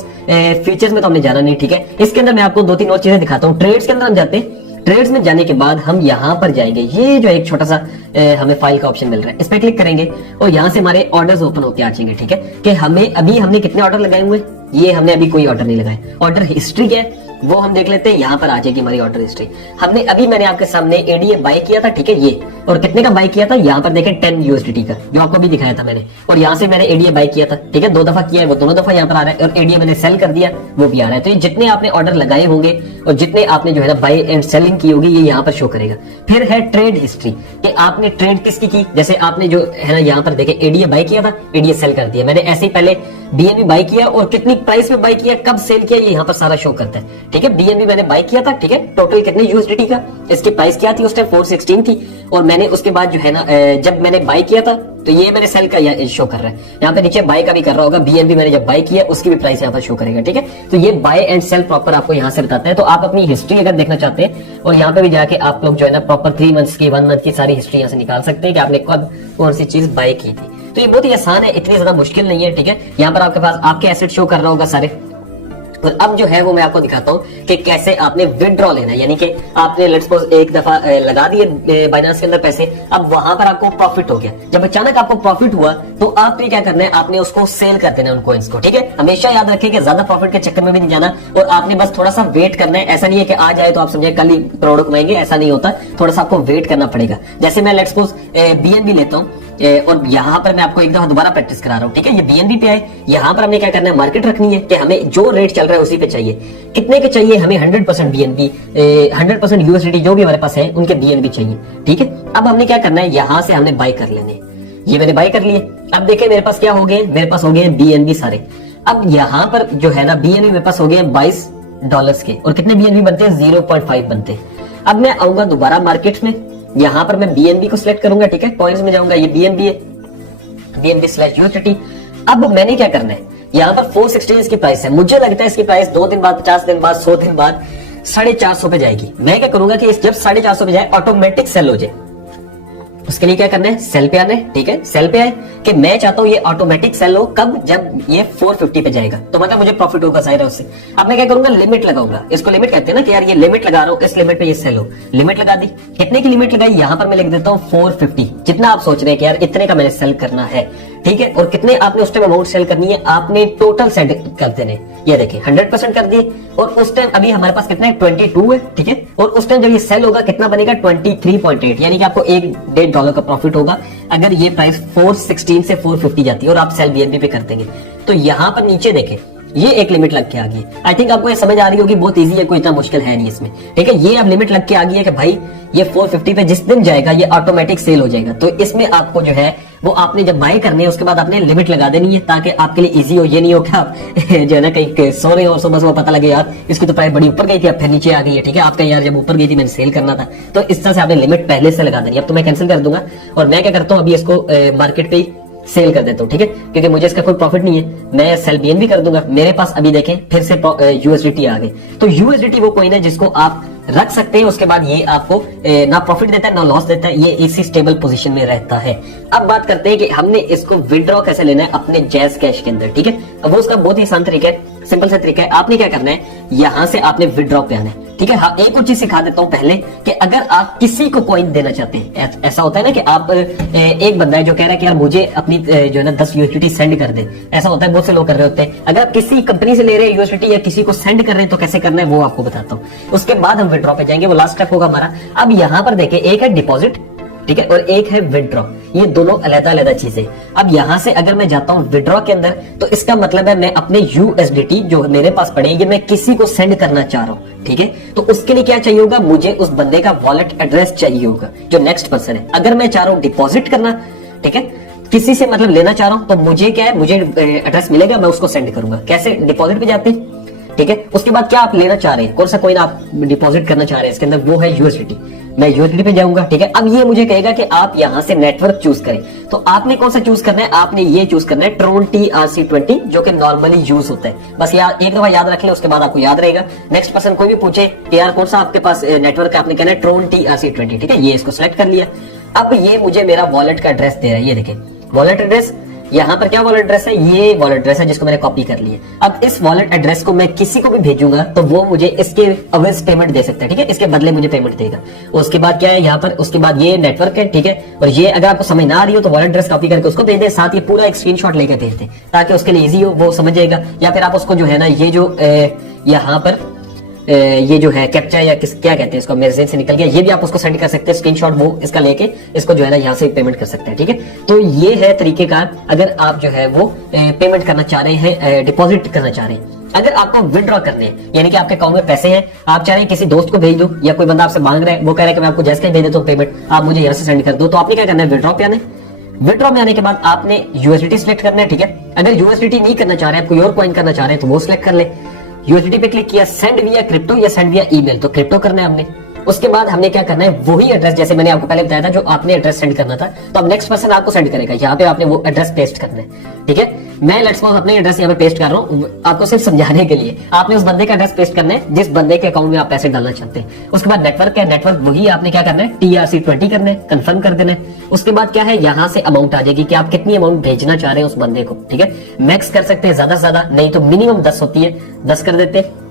फीचर्स में तो हमने जाना नहीं, ठीक है, इसके अंदर मैं आपको 2-3 और चीजें दिखाता हूँ। ट्रेड्स के अंदर हम जाते हैं। ट्रेड्स में जाने के बाद हम यहाँ पर जाएंगे, ये जो एक छोटा सा हमें फाइल का ऑप्शन मिल रहा है, इस पे क्लिक करेंगे और यहाँ से हमारे ऑर्डर्स ओपन होकर आ जाएंगे, ठीक है, कि हमें अभी हमने कितने ऑर्डर लगाए हुए, ये हमने अभी कोई ऑर्डर नहीं लगाए। ऑर्डर हिस्ट्री क्या है वो हम देख लेते हैं, यहाँ पर आ जाएगी हमारी ऑर्डर हिस्ट्री। हमने अभी मैंने आपके सामने एडीए बाय किया था, ठीक है, ये, और कितने का बाय किया था, यहाँ पर देखें 10 USDT का, जो आपको भी दिखाया था मैंने, और यहाँ से मैंने एडीए बाय किया था, ठीक है, 2 दफा किया है, वो दोनों दफा यहाँ पर आ रहा है, और एडीए मैंने सेल कर दिया वो भी आ रहा है। तो ये जितने आपने ऑर्डर लगाए होंगे और जितने आपने जो है ना बाय एंड सेलिंग की होगी, ये यहाँ पर शो करेगा। फिर है ट्रेड हिस्ट्री, कि आपने ट्रेड किसकी की, जैसे आपने जो है ना यहाँ पर देखे एडीए बाय किया था, एडीए सेल कर दिया। मैंने ऐसे ही पहले BNB बाय किया और कितनी प्राइस में बाय किया, कब सेल किया, ये यहाँ पर सारा शो करता है, ठीक है। BNB मैंने बाय किया था, ठीक है, टोटल कितने USDT का, इसकी प्राइस क्या थी उस टाइम 416 थी, और मैंने उसके बाद जो है ना जब मैंने बाय किया था तो ये मैंने सेल का शो कर रहा है, यहाँ पे नीचे बाय का भी कर रहा होगा। BNB मैंने जब बाय किया उसकी भी प्राइस यहाँ पर शो करेगा, ठीक है। तो ये बाय एंड सेल प्रॉपर आपको यहाँ से बताता है। तो आप अपनी हिस्ट्री अगर देखना चाहते हैं और यहाँ पे भी जाके आप लोग जो है ना प्रॉपर 3 मंथ्स की 1 मंथ की सारी हिस्ट्री यहाँ से निकाल सकते हैं कि आपने कब कौन सी चीज बाय की थी। तो ये बहुत ही आसान है, इतनी ज्यादा मुश्किल नहीं है, ठीक है। यहाँ पर आपके पास आपके एसेट शो कर रहा होगा सारे। और अब जो है वो मैं आपको दिखाता हूँ कि कैसे आपने विड्रॉ लेना है, यानी कि आपने लेट्स सपोज एक दफा लगा दिए बाइनेंस के अंदर पैसे, अब वहां पर आपको प्रॉफिट हो गया। जब अचानक आपको प्रॉफिट हुआ तो आपने क्या करना है, आपने उसको सेल कर देना है उन कॉइंस को, ठीक है। हमेशा याद रखें कि ज्यादा प्रॉफिट के चक्कर में भी नहीं जाना और आपने बस थोड़ा सा वेट करना है। ऐसा नहीं है कि आ जाए तो आप समझे कल ही करोड़ कमाएंगे, ऐसा नहीं होता, थोड़ा सा आपको वेट करना पड़ेगा। जैसे मैं लेट्स सपोज BNB लेता हूँ और यहाँ पर मैं आपको एक दफा दोबारा प्रैक्टिस करा रहा हूँ, ठीक है। ये BNB पे आए, यहाँ पर हमने क्या करना है, मार्केट रखनी है कि हमें जो रेट चल रहा है उसी पे चाहिए। कितने के चाहिए हमें, 100% BNB 100% USDT जो भी हमारे पास है उनके BNB चाहिए, ठीक है। अब हमने क्या करना है, यहाँ से हमने बाय कर लेने, ये मैंने बाय कर लिए। अब देखें मेरे पास क्या हो गए, मेरे पास हो गए BNB सारे। अब यहाँ पर जो है ना BNB मेरे पास हो गए $22 के, और कितने BNB बनते हैं, 0.5 बनते हैं। अब मैं आऊंगा दोबारा मार्केट में, यहाँ पर मैं BNB को सिलेक्ट करूंगा, ठीक है, कॉइन्स में जाऊंगा, ये BNB है, BNB/USDT। अब मैंने क्या करना है, यहाँ पर 416 इसकी प्राइस है, मुझे लगता है इसकी प्राइस 2 दिन बाद, 50 दिन बाद, 100 दिन बाद 450 पे जाएगी। मैं क्या करूंगा कि जब 450 पे जाए ऑटोमेटिक सेल हो जाए, उसके लिए क्या करना है, सेल पे आना है, ठीक है। सेल पे आए कि मैं चाहता हूं ये ऑटोमेटिक सेल हो, कब, जब ये 450 पे जाएगा, तो मतलब मुझे प्रॉफिट होगा जाहिर है उससे। अब मैं क्या करूंगा, लिमिट लगाऊंगा, इसको लिमिट कहते हैं ना कि यार ये लिमिट लगा रहा हूं, इस लिमिट पे ये सेल हो। लिमिट लगा दी, कितने की लिमिट लगाई, यहाँ पर मैं लिख देता हूँ 450, जितना आप सोच रहे हैं कि यार इतने का मैंने सेल करना है, ठीक है। और कितने आपने उस टाइम अमाउंट सेल करनी है, आपने टोटल सेल कर देने, ये देखिए 100% कर दिए। और उस टाइम अभी हमारे पास कितना है, 22 है, ठीक है। और उस टाइम जब ये सेल होगा कितना बनेगा, 23.8, यानी कि आपको $1.5 का प्रॉफिट होगा अगर ये प्राइस 416 से 450 जाती है और आप सेल BNB पे कर देंगे। तो यहाँ पर नीचे देखें ये एक लिमिट लग के आ गई। आई थिंक आपको ये समझ आ रही होगी, बहुत इजी है, कोई इतना मुश्किल है नहीं इसमें, ठीक है। ये अब लिमिट लग के आ गई है कि भाई ये 450 पे जिस दिन जाएगा ये ऑटोमेटिक सेल हो जाएगा। तो इसमें आपको जो है वो आपने जब बाय करने है उसके बाद आपने लिमिट लगा देनी है, ताकि आपके लिए इजी हो। ये नहीं हो कि आप जो है ना कहीं सो रहे हो और सुबह पता लगे यार इसकी तो प्राइस बड़ी ऊपर गई थी, अब फिर नीचे आ गई है, ठीक है। आपका यार जब ऊपर गई थी मैंने सेल करना था, तो इस तरह से आपने लिमिट पहले से लगा देनी है। अब तो मैं कैंसिल कर दूंगा और मैं क्या करता हूँ, अभी इसको मार्केट पे सेल कर देता हूँ, ठीक है, क्योंकि मुझे इसका कोई प्रॉफिट नहीं है। मैं सेल BNB कर दूंगा, मेरे पास अभी देखें फिर से USDT आ गए। तो USDT वो कॉइन है जिसको आप रख सकते हैं, उसके बाद ये आपको ना प्रॉफिट देता है ना लॉस देता है, ये इसी स्टेबल पोजीशन में रहता है। अब बात करते हैं कि हमने इसको विड्रॉ कैसे लेना है अपने जैज कैश के अंदर, ठीक है। अब वो उसका बहुत ही आसान तरीका है, सिंपल सा तरीका है। आपने क्या करना है, यहां से आपने विड्रॉ पे आना है, ठीक है। हाँ, एक और चीज सिखा देता हूं पहले कि अगर आप किसी को कॉइन देना चाहते हैं, ऐसा होता है ना कि आप एक बंदा है जो कह रहा है कि यार मुझे अपनी जो है ना 10 USDT सेंड कर दे, ऐसा होता है, बहुत से लोग कर रहे होते हैं। अगर आप किसी कंपनी से ले रहे हैं USDT या किसी को सेंड कर रहे हैं तो कैसे करना है वो आपको बताता हूं। उसके बाद हम विड्रॉ पे जाएंगे, वो लास्ट स्टेप होगा हमारा। अब यहां पर देखें एक है डिपॉजिट, ठीक है, और एक है विड्रॉ, ये दोनों अलग-अलग चीजें। अब यहां से अगर मैं जाता हूं विड्रॉ के अंदर, तो इसका मतलब है मैं अपने USDT जो मेरे पास पड़े ये मैं किसी को सेंड करना चाह रहा हूं, ठीक है। तो उसके लिए क्या चाहिए होगा, मुझे उस बंदे का वॉलेट एड्रेस चाहिए होगा जो नेक्स्ट पर्सन है। अगर मैं चाह रहा हूं डिपॉजिट करना, ठीक है, किसी से मतलब लेना चाह रहा हूं तो मुझे क्या है, मुझे एड्रेस मिलेगा, मैं उसको सेंड करूंगा। कैसे? डिपॉजिट पे जाते हैं, ठीक है। उसके बाद क्या आप लेना चाह रहे हैं, कौन सा कॉइन आप डिपॉजिट करना चाह रहे हैं इसके अंदर, वो है यूएसडीटी। मैं यूएसडीटी पे जाऊंगा, ठीक है। अब ये मुझे कहेगा कि आप यहां से नेटवर्क चूज करें, तो आपने कौन सा चूज करना है, आपने ये चूज करना है ट्रोन TRC20, जो कि नॉर्मली यूज होता है। बस एक दफा याद रख ले, उसके बाद आपको याद रहेगा। नेक्स्ट पर्सन कोई भी पूछे कि यार कौन सा आपके पास नेटवर्क है, आपने कहना है ट्रोन TRC20, ठीक है। ये इसको सिलेक्ट कर लिया। अब ये मुझे मेरा वॉलेट का एड्रेस दे रहा है, ये देखिए वॉलेट एड्रेस। यहाँ पर क्या वॉलेट एड्रेस है, ये वॉलेट एड्रेस है जिसको मैंने कॉपी कर लिया। अब इस वॉलेट एड्रेस को मैं किसी को भी भेजूंगा तो वो मुझे इसके अवेज पेमेंट दे सकता है, ठीक है। इसके बदले मुझे पेमेंट देगा। उसके बाद क्या है यहाँ पर, उसके बाद ये नेटवर्क है, ठीक है। और ये अगर आपको समझ ना आ रही हो तो वॉलेट एड्रेस कॉपी करके उसको भेज दे, साथ ये पूरा एक स्क्रीनशॉट लेकर भेज दे ताकि उसके लिए इजी हो, वो समझ जाएगा। या फिर आप उसको जो है ना, ये जो यहाँ पर ये जो है कैप्चा या क्या कहते हैं इसको, मेरे ज़हन से निकल गया, ये भी आप उसको सेंड कर सकते हैं स्क्रीनशॉट, वो इसका लेके इसको जो है ना यहाँ से पेमेंट कर सकते हैं, ठीक है। तो ये है तरीकेकार अगर आप जो है वो पेमेंट करना चाह रहे हैं, डिपॉजिट करना चाह रहे हैं। अगर आपको विड्रॉ करने हैं, यानी कि आपके अकाउंट में पैसे हैं, आप चाह रहे हैं किसी दोस्त को भेज दो, या कोई बंदा आपसे मांग रहा है, वो कह रहा है कि मैं आपको जैसे भेज देता हूँ पेमेंट, आप मुझे यहाँ से सेंड कर दो, तो आपने क्या करना है, विड्रॉ पे आना है। विड्रॉ में आने के बाद आपने यूएसडीटी सिलेक्ट करना है, ठीक है। अगर यूएसडीटी नहीं करना चाह रहे हैं, आप कोई और कॉइन करना चाह रहे हैं तो वो सिलेक्ट कर ले। यूएसडीटी पे क्लिक किया, सेंड विया क्रिप्टो या सेंड विया ईमेल, तो क्रिप्टो करना है हमने। उसके बाद हमने क्या करना है, वही एड्रेस जैसे मैंने आपको पहले बताया था, जो आपने एड्रेस सेंड करना था, तो अब नेक्स्ट पर्सन आपको सेंड करेगा, यहाँ पे आपने वो एड्रेस पेस्ट करना है, ठीक है। मैं लेट्स सपोज अपने एड्रेस यहाँ पे पेस्ट कर रहा हूँ आपको सिर्फ समझाने के लिए। आपने उस बंदे का एड्रेस पेस्ट करना है जिस बंदे के अकाउंट में आप पैसे डालना चाहते हैं। उसके बाद नेटवर्क है, नेटवर्क वही आपने क्या करना है, TRC20 करना है, कंफर्म कर देना है। उसके बाद क्या है, यहाँ से अमाउंट आ जाएगी कि आप कितनी अमाउंट भेजना चाह रहे हैं उस बंदे को, ठीक है। मैक्स कर सकते हैं ज्यादा से ज्यादा, नहीं तो मिनिमम 10 होती है, 10 कर देते हैं।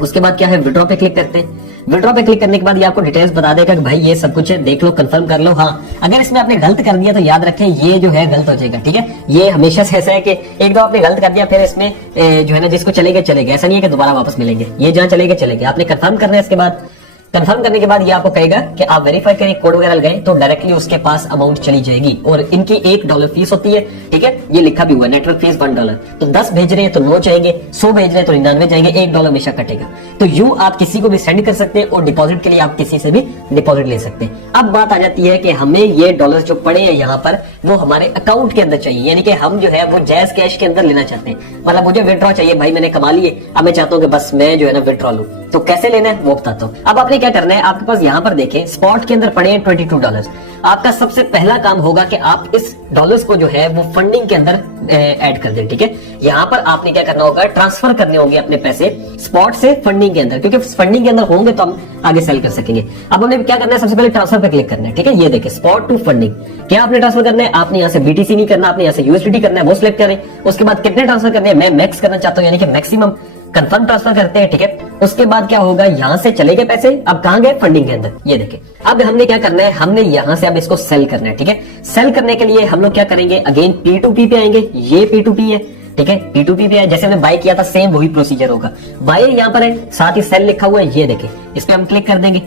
उसके बाद क्या है, विड्रॉ पे क्लिक करते हैं। विड्रॉ पे क्लिक करने के बाद ये आपको डिटेल्स बता देगा कि भाई ये सब कुछ है, देख लो, कंफर्म कर लो। हाँ, अगर इसमें आपने गलत कर दिया तो याद रखें ये जो है गलत हो जाएगा, ठीक है। ये हमेशा से ऐसा है कि एक दो आपने गलत कर दिया, फिर इसमें जो है ना जिसको चलेगा चलेगा, ऐसा नहीं है कि दोबारा वापस मिलेंगे, ये जहां चलेगा चलेगा। आपने कंफर्म करना है। इसके बाद कंफर्म करने के बाद ये आपको कहेगा कि आप वेरीफाई करें, कोड वगैरह लगाएं तो डायरेक्टली उसके पास अमाउंट चली जाएगी। और इनकी $1 फीस होती है, ठीक है। ये लिखा भी हुआ है, नेटवर्क फीस $1। तो 10 भेज रहे हैं तो 9 जाएंगे, 100 भेज रहे हैं तो 99 जाएंगे, $1 हमेशा कटेगा। तो यूं आप किसी को भी सेंड कर सकते हैं और डिपॉजिट के लिए आप किसी से भी डिपॉजिट ले सकते हैं। अब बात आ जाती है कि हमें ये डॉलर जो पड़े हैं यहाँ पर वो हमारे अकाउंट के अंदर चाहिए, यानी कि हम जो है वो जैज कैश के अंदर लेना चाहते हैं। मतलब मुझे विड्रॉ चाहिए, भाई मैंने कमा लिए, अब मैं चाहता हूँ कि बस मैं जो है ना विड्रॉ लूं। तो कैसे लेना है वो बताता हूँ। अब आपने क्या करना है, आपके पास यहाँ पर देखें स्पॉट के अंदर पड़े हैं $22। आपका सबसे पहला काम होगा कि आप इस डॉलर्स को जो है वो फंडिंग के अंदर ऐड कर दें, ठीक है। यहाँ पर आपने क्या करना होगा, ट्रांसफर करने होंगे अपने पैसे स्पॉट से फंडिंग के अंदर, क्योंकि फंडिंग के अंदर होंगे तो हम आगे सेल कर सकेंगे। अब हमने क्या करना है, सबसे पहले ट्रांसफर पे क्लिक करना है, ठीक है। ये देखिए स्पॉट टू फंडिंग, क्या आपने ट्रांसफर करना है, आपने यहाँ से BTC नहीं करना, आपने यहाँ से USDT करना है, वो सिलेक्ट करें। उसके बाद कितने ट्रांसफर करने हैं, मैं मैक्स करना चाहता हूँ, यानी कि मैक्सिमम। कंफर्म ट्रांसफर करते हैं, ठीक है। उसके बाद क्या होगा, यहां से चले गए पैसे, अब कहां गए, फंडिंग के अंदर। ये देखें अब हमने क्या करना है, हमने यहां से अब इसको सेल करना है, ठीक है। सेल करने के लिए हम लोग क्या करेंगे, अगेन P2P पे आएंगे। ये P2P है, ठीक है। P2P पे है, जैसे हमने बाय किया था सेम वही प्रोसीजर होगा। बाय यहाँ पर है, साथ ही सेल लिखा हुआ है, ये देखें, इस पे हम क्लिक कर देंगे।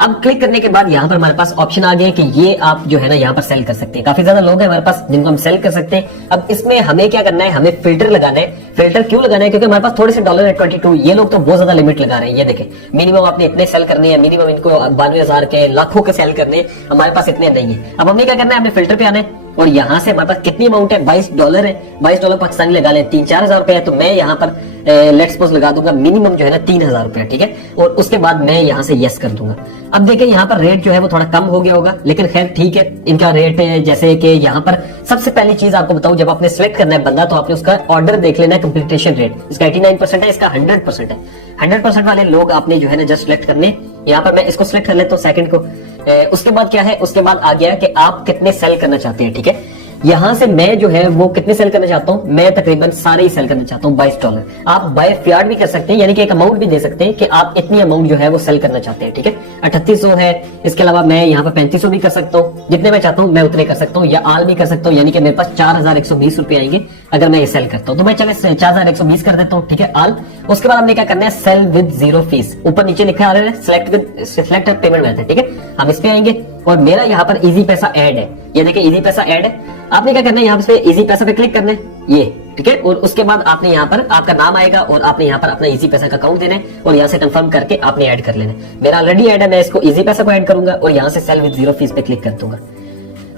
अब क्लिक करने के बाद यहाँ पर हमारे पास ऑप्शन आ गए कि ये आप जो है ना यहाँ पर सेल कर सकते हैं। काफी ज्यादा लोग हैं हमारे पास जिनको हम सेल कर सकते हैं। अब इसमें हमें क्या करना है, हमें फिल्टर लगाना है। फिल्टर क्यों लगाना है, क्योंकि हमारे पास थोड़े से डॉलर है 22। ये लोग तो बहुत ज्यादा लिमिट लगा रहे हैं। ये देखें मिनिमम आपने इतने सेल करने हैं, मिनिमम इनको 92,000 के, लाखों के सेल करने, हमारे पास इतने नहीं है। अब हमें क्या करना है, हमने फिल्टर पे आना है और यहाँ से हमारे पास कितनी अमाउंट है, $22 है। $22 पाकिस्तानी लगा लें, 3-4 हजार रुपए है। तो मैं यहाँ पर लेट्स सपोज लगा दूंगा मिनिमम जो है ना 3,000 रुपया, ठीक है। और उसके बाद मैं यहाँ से यस कर दूंगा। अब देखें यहाँ पर रेट जो है वो थोड़ा कम हो गया होगा, लेकिन खैर ठीक है। इनका रेट जैसे कि यहाँ पर सबसे पहली चीज आपको बताऊं, जब आपने सिलेक्ट करना है बंदा तो आपने उसका ऑर्डर देख लेना है, कंप्लीटेशन रेट इसका 89% है, इसका 100% है। 100% वाले लोग आपने जो है ना जस्ट सिलेक्ट करने। यहाँ पर मैं इसको सिलेक्ट कर लेता हूँ सेकंड को। उसके बाद क्या है, उसके बाद आ गया कि आप कितने सेल करना चाहते हैं, ठीक है। यहां से मैं जो है वो कितने सेल करना चाहता हूं, मैं तकरीबन सारे ही सेल करना चाहता हूं $22। आप बाय फियाट भी कर सकते हैं, यानी कि एक अमाउंट भी दे सकते हैं कि आप इतनी अमाउंट जो है वो सेल करना चाहते हैं, ठीक है। 3800 है, इसके अलावा मैं यहाँ पर 3500 भी कर सकता हूँ। जितने मैं चाहता हूँ मैं उतने कर सकता हूँ, या आल भी कर सकता हूँ, यानी कि मेरे पास 4120 रुपए आएंगे अगर मैं ये सेल करता हूँ। तो मैं चले 4120 कर देता हूँ, ठीक है, आल। उसके बाद हमने क्या करना है, सेल विद 0 फीस। ऊपर नीचे लिखा आ रहा है सिलेक्ट पेमेंट मेथड, ठीक है। हम इस पे आएंगे और मेरा यहाँ पर इजी पैसा ऐड है। ये देखिए इजी पैसा ऐड है। आपने क्या करना है, यहाँ पे इजी पैसा पे क्लिक करना है, ये ठीक है। और उसके बाद आपने यहाँ पर आपका नाम आएगा और आपने यहाँ पर अपना इजी पैसा का अकाउंट देना है और यहाँ से कंफर्म करके आपने ऐड कर लेना है। मेरा ऑलरेडी ऐड है, मैं इसको इजी पैसा को ऐड करूंगा और यहाँ से सेल विद 0 फीस पे क्लिक कर दूंगा।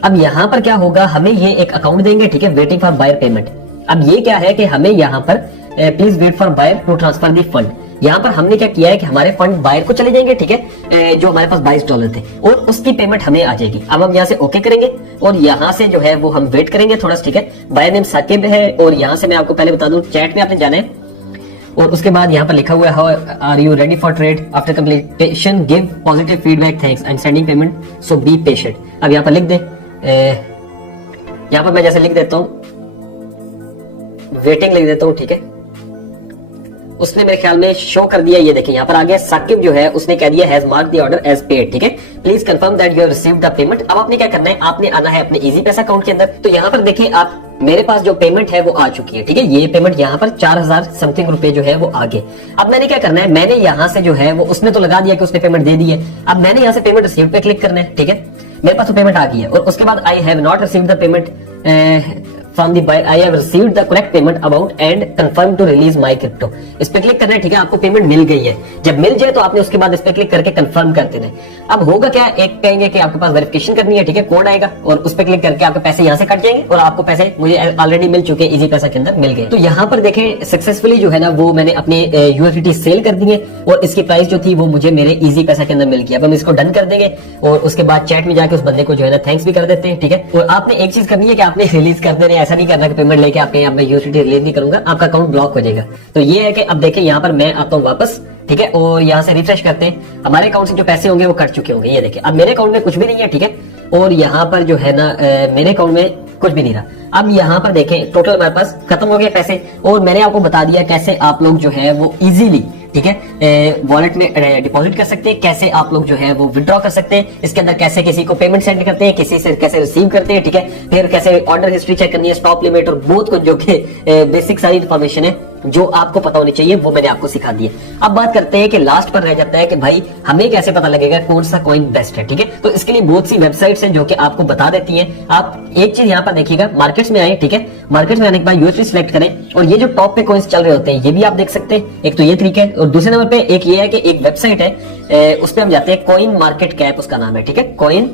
अब यहाँ पर क्या होगा, हमें ये एक अकाउंट देंगे, ठीक है, वेटिंग फॉर बायर पेमेंट। अब ये क्या है कि हमें यहाँ पर please wait for buyer to transfer the fund, यहाँ पर हमने क्या किया है कि हमारे फंड बायर को चले जाएंगे, ठीक है, जो हमारे पास $22 थे, और उसकी पेमेंट हमें आ जाएगी। अब हम यहाँ से ओके करेंगे और यहाँ से जो है वो हम वेट करेंगे थोड़ा, ठीक है। बायर नेम साकिब है, और यहाँ से मैं आपको पहले बता दूं चैट में आपने जाना है, और उसके बाद यहाँ पर लिखा हुआ है how are you ready for trade after completion, give positive feedback, thanks, I am sending payment, so be patient. अब यहाँ पर लिख दे, यहाँ पर मैं जैसे लिख देता हूँ वेटिंग लिख देता हूँ, ठीक है। उसने मेरे ख्याल में शो कर दिया, ये देखिए यहाँ पर आ गया, साकिब जो है उसने कह दिया has mark the order as paid, ठीक है, please confirm that you have received the payment. अब आपने क्या करना है, आपने आना है अपने इजी पैसा अकाउंट के अंदर। तो यहाँ पर देखिए आप, मेरे पास जो पेमेंट है वो आ चुकी है, ठीक है, ये पेमेंट यहाँ पर 4000 समथिंग रुपए जो है वो आ गए। अब मैंने क्या करना है, मैंने यहाँ से जो है वो उसने तो लगा दिया कि उसने पेमेंट दे दी है, अब मैंने यहाँ से पेमेंट रिसीव पे क्लिक करना है, ठीक है। मेरे पास तो पेमेंट आ गई है, और उसके बाद I have not received the payment from the buyer, I have received the correct payment amount and confirm to release my crypto. इस पे क्लिक करना है, ठीक है, आपको पेमेंट मिल गई है। जब मिल जाए तो आपने उसके बाद इस पे क्लिक करके कंफर्म कर देना है। अब होगा क्या, एक कहेंगे कि आपके पास वेरिफिकेशन करनी है, ठीक है, कोड आएगा और उस पे क्लिक करके आपके पैसे यहाँ से कट जाएंगे, और आपको पैसे मुझे ऑलरेडी मिल चुके हैं, इजी पैसा के अंदर मिल गए। तो यहाँ पर देखें सक्सेसफुली जो है ना वो मैंने अपने यूएसडीटी सेल कर दिए, और इसकी प्राइस जो थी वो मुझे मेरे इजी पैसा के अंदर मिल गई। अब हम इसको डन कर देंगे, और उसके बाद चैट में जाके उस बंदे को जो है ना थैंक्स भी कर देते हैं, ठीक है। और आपने एक चीज करनी है कि आपने रिलीज कर देना है, ऐसा नहीं करना कि पेमेंट लेके आपके यहाँ पे यूएसडीटी रिलीज नहीं करूंगा, आपका अकाउंट ब्लॉक हो जाएगा। तो ये है कि अब देखें यहाँ पर मैं आता हूँ वापस, ठीक है, और यहाँ से रिफ्रेश करते हैं, हमारे अकाउंट से जो पैसे होंगे वो कट चुके होंगे। ये देखिए अब मेरे अकाउंट में कुछ भी नहीं है, ठीक है, और यहाँ पर जो है ना मेरे अकाउंट में कुछ भी नहीं रहा। अब यहाँ पर देखें टोटल हमारे पास खत्म हो गए पैसे, और मैंने आपको बता दिया कैसे आप लोग जो है वो इजीली, ठीक है, वॉलेट में डिपॉजिट कर सकते हैं, कैसे आप लोग जो है वो विड्रॉ कर सकते हैं, इसके अंदर कैसे किसी को पेमेंट सेंड करते हैं, किसी से कैसे रिसीव करते हैं, ठीक है, फिर कैसे ऑर्डर हिस्ट्री चेक करनी है, स्टॉप लिमिट, और बहुत कुछ जो कि बेसिक सारी इन्फॉर्मेशन है जो आपको पता होनी चाहिए, वो मैंने आपको सिखा दी है। अब बात करते हैं कि लास्ट पर रह जाता है कि भाई हमें कैसे पता लगेगा कौन सा कॉइन बेस्ट है, ठीक है। तो इसके लिए बहुत सी वेबसाइट्स हैं जो कि आपको बता देती हैं। आप एक चीज यहाँ पर देखिएगा, मार्केट्स में आए, ठीक है, मार्केट्स में आने के बाद यूएसडी सिलेक्ट करें, और ये जो टॉप पे कॉइन्स चल रहे होते हैं ये भी आप देख सकते हैं। एक तो ये तरीका है, और दूसरे नंबर पे एक ये है कि एक वेबसाइट है, उस पर हम जाते हैं, कॉइन मार्केट कैप उसका नाम है, ठीक है, कॉइन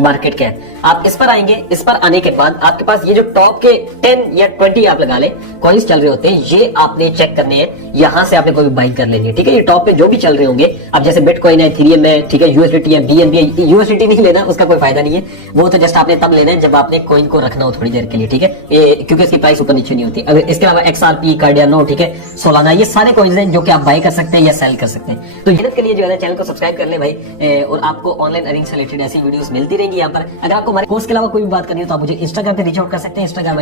मार्केट कैप। आप इस पर आएंगे, इस पर आने के बाद आपके पास ये जो टॉप के 10 या 20 आप लगा ले कॉइन्स चल रहे होते हैं, ये आपने चेक करने हैं, यहां से आपने कोई भी बाइंग कर लेनी है, ठीक है। ये टॉप पे जो भी चल रहे होंगे, अब जैसे बिटकॉइन है, इथेरियम है, ठीक है, यूएसडीटी है, बीएनबी है, यूएसडीटी नहीं लेना, उसका कोई फायदा नहीं है, वो तो जस्ट आपने तब लेना है जब आपने कॉइन को रखना हो थोड़ी देर के लिए, ठीक है, क्योंकि इसकी प्राइस ऊपर नीचे नहीं होती। अब इसके अलावा XRP, कार्डियानो, ठीक है, सोलाना, ये सारे कॉइन्स हैं जो कि आप बाय कर सकते हैं या सेल कर सकते हैं। तो मेहनत के लिए जो है चैनल को सब्सक्राइब कर ले भाई, और आपको ऑनलाइन अर्निंग से रिलेटेड ऐसी वीडियोस मिलती रहेंगी यहाँ पर। अगर आपको हमारे कोर्स के अलावा कोई भी बात करनी हो तो आप मुझे इंस्टाग्राम पे रीच आउट कर सकते हैं, इंस्टाग्राम